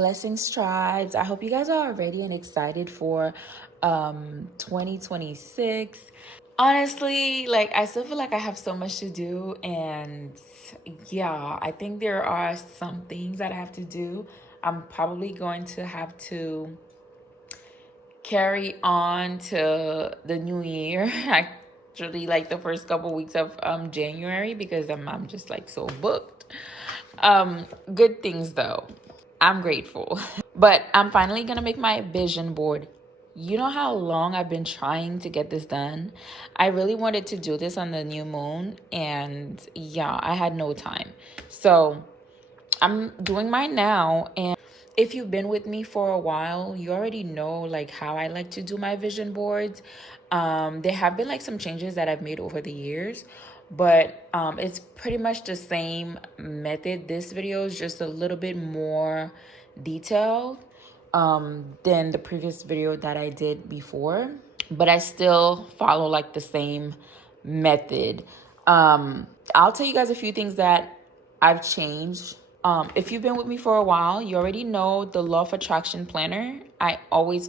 Blessings, tribes. I hope you guys are ready and excited for 2026. Honestly, like I still feel like I have so much to do, and yeah, I think there are some things that I have to do. I'm probably going to have to carry on to the new year. Actually, like the first couple weeks of January, because I'm just like so booked. Good things though. I'm grateful. But I'm finally gonna make my vision board. You know how long I've been trying to get this done? I really wanted to do this on the new moon, and yeah, I had no time. So I'm doing mine now, and if you've been with me for a while, you already know like how I like to do my vision boards. There have been like some changes that I've made over the years, but it's pretty much the same method. This video is just a little bit more detailed than the previous video that I did before, but I still follow like the same method. I'll tell you guys a few things that I've changed. If you've been with me for a while, you already know the Law of Attraction Planner. I always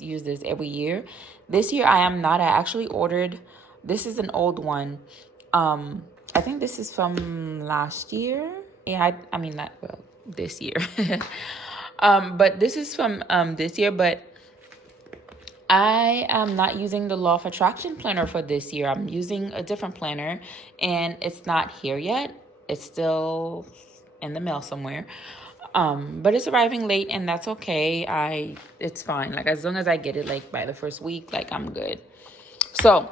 use this every year. This year I am not. I actually ordered, this is an old one. I think this is from last year. Yeah, I mean, not, well, this year. But this is from this year, but I am not using the Law of Attraction Planner for this year. I'm using a different planner, and it's not here yet. It's still in the mail somewhere. But it's arriving late, and that's okay. It's fine. Like, as long as I get it like by the first week, like I'm good. So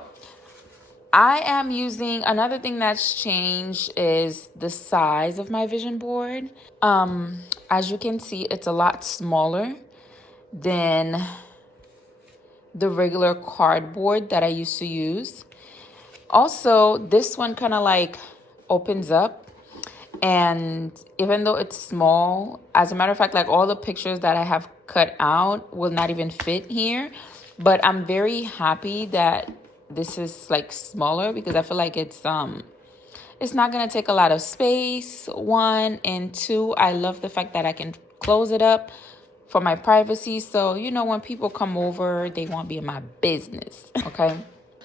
I am using, another thing that's changed is the size of my vision board. As you can see, it's a lot smaller than the regular cardboard that I used to use. Also, this one kind of like opens up, and even though it's small, as a matter of fact, like all the pictures that I have cut out will not even fit here. But I'm very happy that this is like smaller, because I feel like it's not gonna take a lot of space, one, and two, I love the fact that I can close it up for my privacy. So, you know, when people come over, they won't be in my business, okay?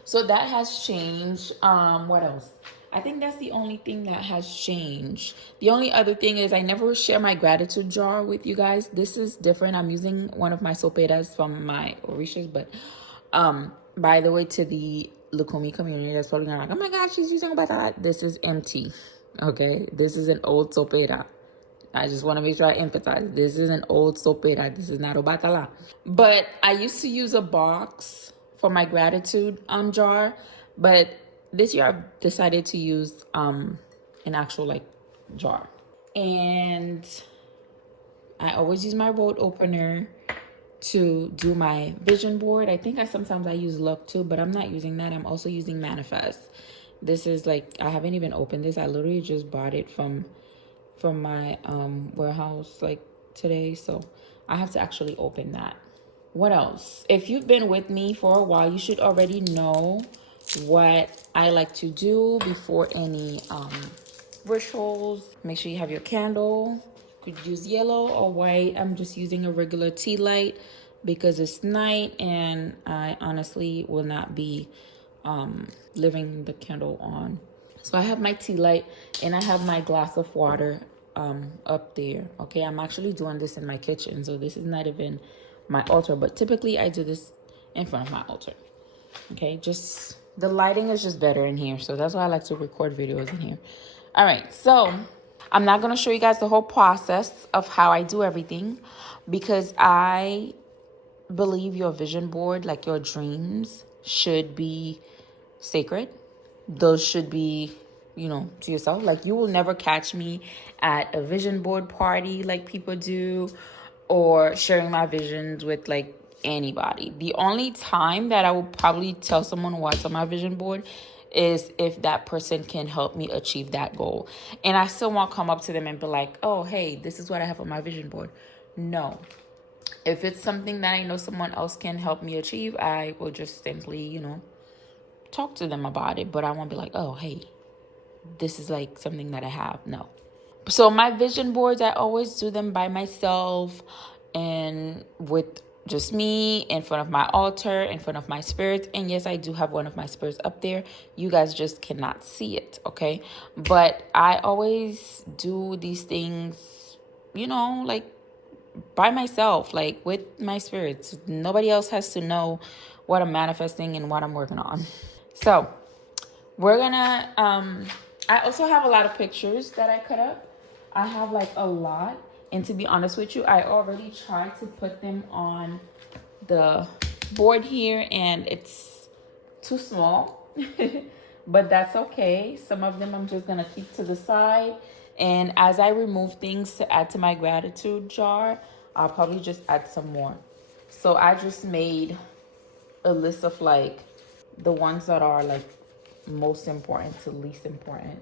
So that has changed. What else? I think that's the only thing that has changed. The only other thing is I never share my gratitude jar with you guys. This is different. I'm using one of my soperas from my Orishas, but by the way, to the Lukumi community, that's probably like, oh my God, she's using a batala. This is empty, okay? This is an old sopera. I just want to make sure I emphasize, this is an old sopera. This is not a batala. But I used to use a box for my gratitude jar, but this year I've decided to use an actual like jar. And I always use my road opener to do my vision board. I think sometimes I use luck too, but I'm not using that. I'm also using manifest. This is like, I haven't even opened this. I literally just bought it from my warehouse like today, so I have to actually open that. What else? If you've been with me for a while, you should already know what I like to do before any rituals. Make sure you have your candle. You could use yellow or white. I'm just using a regular tea light because it's night, and I honestly will not be leaving the candle on. So I have my tea light, and I have my glass of water up there. Okay, I'm actually doing this in my kitchen, so this is not even my altar, but typically I do this in front of my altar. Okay, just the lighting is just better in here, so that's why I like to record videos in here. All right, so I'm not going to show you guys the whole process of how I do everything, because I believe your vision board, like your dreams, should be sacred. Those should be, you know, to yourself. Like, you will never catch me at a vision board party like people do, or sharing my visions with like anybody. The only time that I will probably tell someone what's on my vision board is if that person can help me achieve that goal. And I still won't come up to them and be like, oh, hey, this is what I have on my vision board. No. If it's something that I know someone else can help me achieve, I will just simply, you know, talk to them about it. But I won't be like, oh, hey, this is like something that I have. No. So my vision boards, I always do them by myself and with just me in front of my altar, in front of my spirit. And yes, I do have one of my spirits up there. You guys just cannot see it, okay? But I always do these things, like by myself, like with my spirits. Nobody else has to know what I'm manifesting and what I'm working on. So we're gonna I also have a lot of pictures that I cut up. I have like a lot, and to be honest with you, I already tried to put them on the board here and it's too small. But that's okay. Some of them I'm just gonna keep to the side, and as I remove things to add to my gratitude jar, I'll probably just add some more. So I just made a list of like the ones that are like most important to least important,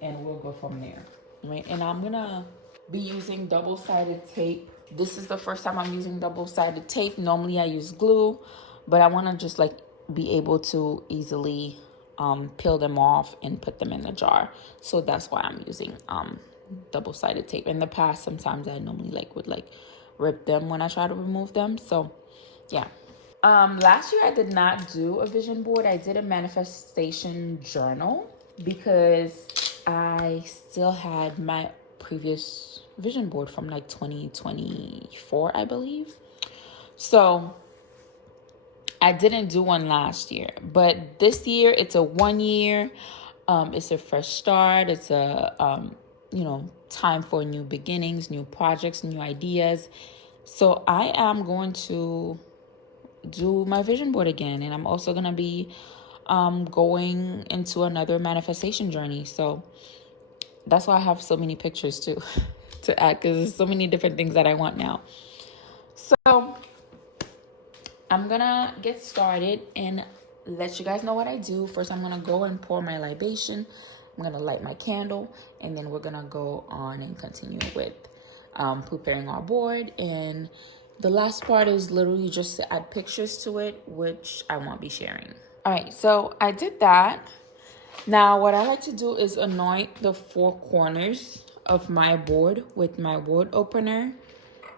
and we'll go from there, right? And I'm gonna be using double-sided tape. This is the first time I'm using double-sided tape. Normally I use glue, but I want to just like be able to easily peel them off and put them in the jar. So that's why I'm using double-sided tape. In the past, sometimes I normally would rip them when I try to remove them. So yeah. Last year I did not do a vision board. I did a manifestation journal because I still had my previous vision board from like 2024, I believe. So I didn't do one last year, but this year it's a 1 year. It's a fresh start. It's a time for new beginnings, new projects, new ideas. So I am going to do my vision board again, and I'm also gonna be going into another manifestation journey. So that's why I have so many pictures too to add, because there's so many different things that I want now. So I'm gonna get started and let you guys know what I do. First, I'm gonna go and pour my libation. I'm gonna light my candle, and then we're gonna go on and continue with preparing our board. And the last part is literally just to add pictures to it, which I won't be sharing. All right, so I did that. Now, what I like to do is anoint the four corners of my board with my word opener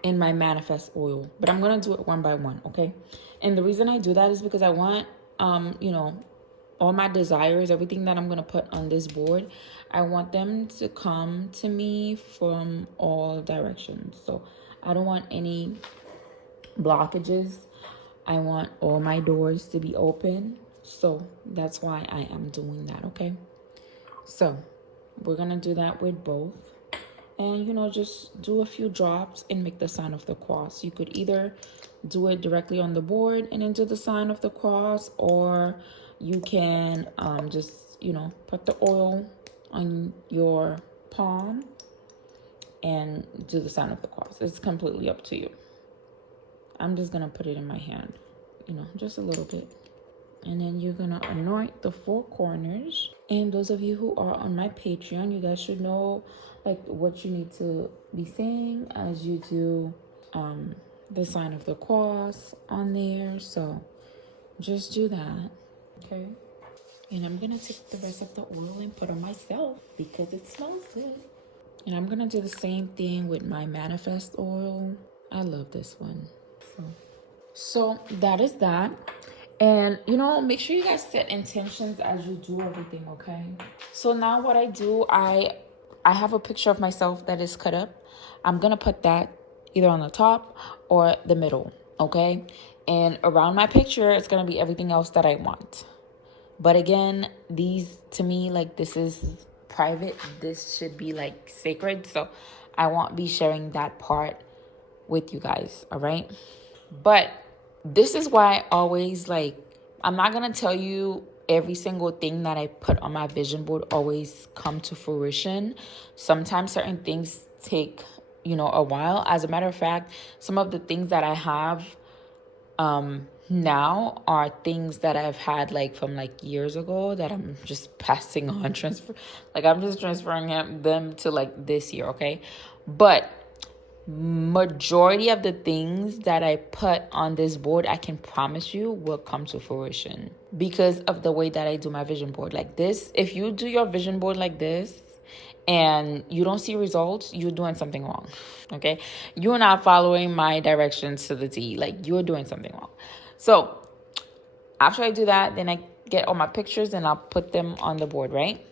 and my manifest oil. But I'm going to do it one by one, okay? And the reason I do that is because I want, all my desires, everything that I'm going to put on this board, I want them to come to me from all directions. So I don't want any blockages. I want all my doors to be open. So that's why I am doing that, okay? So we're gonna do that with both. And just do a few drops and make the sign of the cross. You could either do it directly on the board and then do the sign of the cross, or you can just put the oil on your palm and do the sign of the cross. It's completely up to you. I'm just gonna put it in my hand, just a little bit. And then you're gonna anoint the four corners. And those of you who are on my Patreon, you guys should know what you need to be saying as you do the sign of the cross on there. So just do that, okay? And I'm gonna take the rest of the oil and put on myself because it smells good. And I'm gonna do the same thing with my manifest oil. I love this one. So that is that. And make sure you guys set intentions as you do everything, okay? So now what I do, I have a picture of myself that is cut up. I'm gonna put that either on the top or the middle, okay? And around my picture, it's gonna be everything else that I want. But again, these to me, this is private. This should be sacred. So I won't be sharing that part with you guys, all right? But this is why I always I'm not going to tell you every single thing that I put on my vision board always come to fruition. Sometimes certain things take, a while. As a matter of fact, some of the things that I have now are things that I've had from years ago that I'm just passing on, I'm just transferring them to this year, okay? But majority of the things that I put on this board, I can promise you will come to fruition because of the way that I do my vision board. This, if you do your vision board like this and you don't see results, you're doing something wrong. Okay, you're not following my directions to the T. Like, you're doing something wrong. So after I do that, then I get all my pictures and I'll put them on the board, right?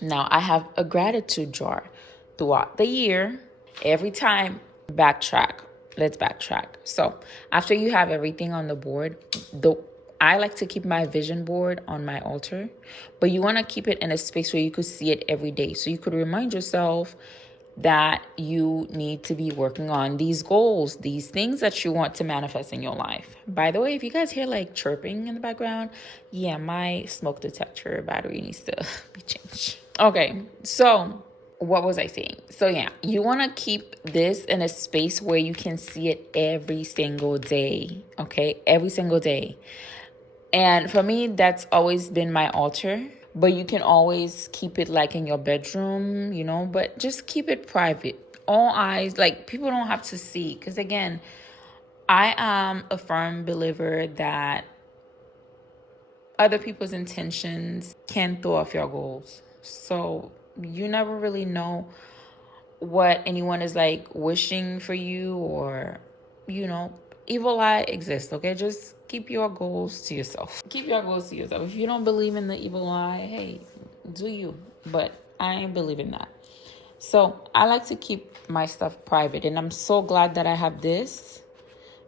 Now I have a gratitude jar throughout the year. Every time, backtrack. Let's backtrack. So after you have everything on the board, I like to keep my vision board on my altar, but you want to keep it in a space where you could see it every day. So you could remind yourself that you need to be working on these goals, these things that you want to manifest in your life. By the way, if you guys hear like chirping in the background, yeah, my smoke detector battery needs to be changed. Okay, so what was I saying? So yeah, you want to keep this in a space where you can see it every single day. Okay, every single day. And for me, that's always been my altar. But you can always keep it like in your bedroom, you know, but just keep it private. All eyes, like, people don't have to see. Because again, I am a firm believer that other people's intentions can throw off your goals. So you never really know what anyone is like wishing for you, or, you know, evil eye exists. Okay, just keep your goals to yourself. Keep your goals to yourself. If you don't believe in the evil eye, hey, do you? But I ain't believe in that. So I like to keep my stuff private, and I'm so glad that I have this,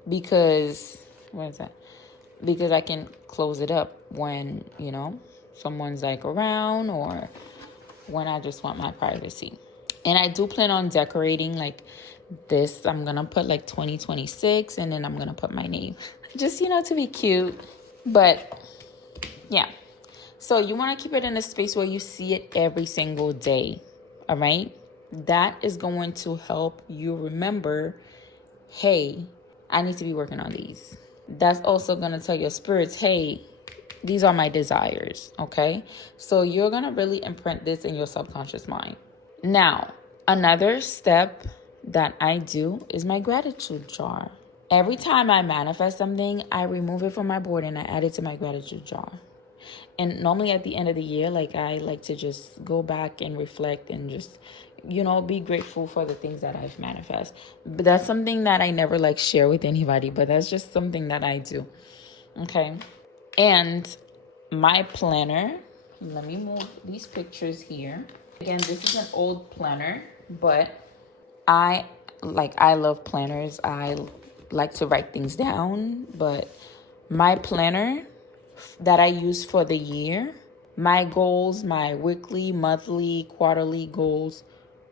because what is that? Because I can close it up when, you know, someone's like around, or when I just want my privacy. And I do plan on decorating like this. I'm going to put like 2026, and then I'm going to put my name. Just, you know, to be cute. But yeah. So you want to keep it in a space where you see it every single day. All right? That is going to help you remember, hey, I need to be working on these. That's also going to tell your spirits, hey, these are my desires, okay? So you're going to really imprint this in your subconscious mind. Now, another step that I do is my gratitude jar. Every time I manifest something, I remove it from my board and I add it to my gratitude jar. And normally at the end of the year, like, I like to just go back and reflect and just, you know, be grateful for the things that I've manifest. But that's something that I never like share with anybody, but that's just something that I do. Okay. And my planner, let me move these pictures here. Again, this is an old planner, but I love planners. I like to write things down, but my planner that I use for the year, my goals, my weekly, monthly, quarterly goals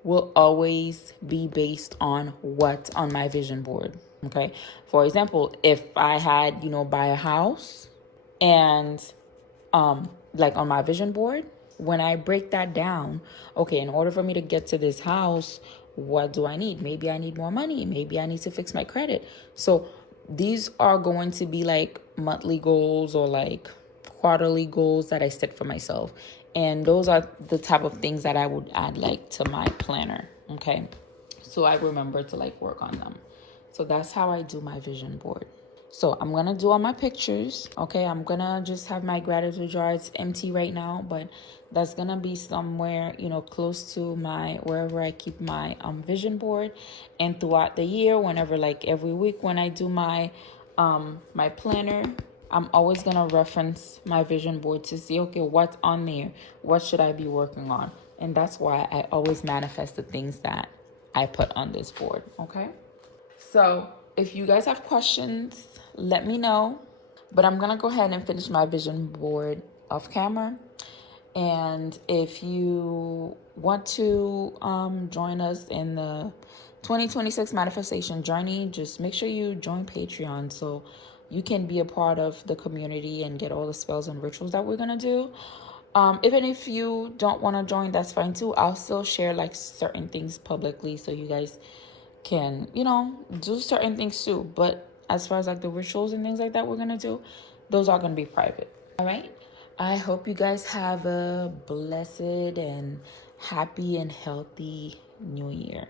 will always be based on what's on my vision board. Okay. For example, if I had, you know, buy a house, and like on my vision board, when I break that down, okay, in order for me to get to this house, what do I need? Maybe I need more money. Maybe I need to fix my credit. So these are going to be like monthly goals or like quarterly goals that I set for myself. And those are the type of things that I would add like to my planner. Okay. So I remember to like work on them. So that's how I do my vision board. So I'm going to do all my pictures. Okay, I'm going to just have my gratitude jar. It's empty right now, but that's going to be somewhere, you know, close to my, wherever I keep my vision board. And throughout the year, whenever, like every week when I do my my planner, I'm always going to reference my vision board to see, okay, what's on there? What should I be working on? And that's why I always manifest the things that I put on this board. Okay. So if you guys have questions, let me know. But I'm going to go ahead and finish my vision board off camera. And if you want to join us in the 2026 manifestation journey, just make sure you join Patreon so you can be a part of the community and get all the spells and rituals that we're going to do. Even if you don't want to join, that's fine too. I'll still share like certain things publicly so you guys can, you know, do certain things too. But as far as like the rituals and things like that we're gonna do, those are gonna be private. All right. I hope you guys have a blessed and happy and healthy new year.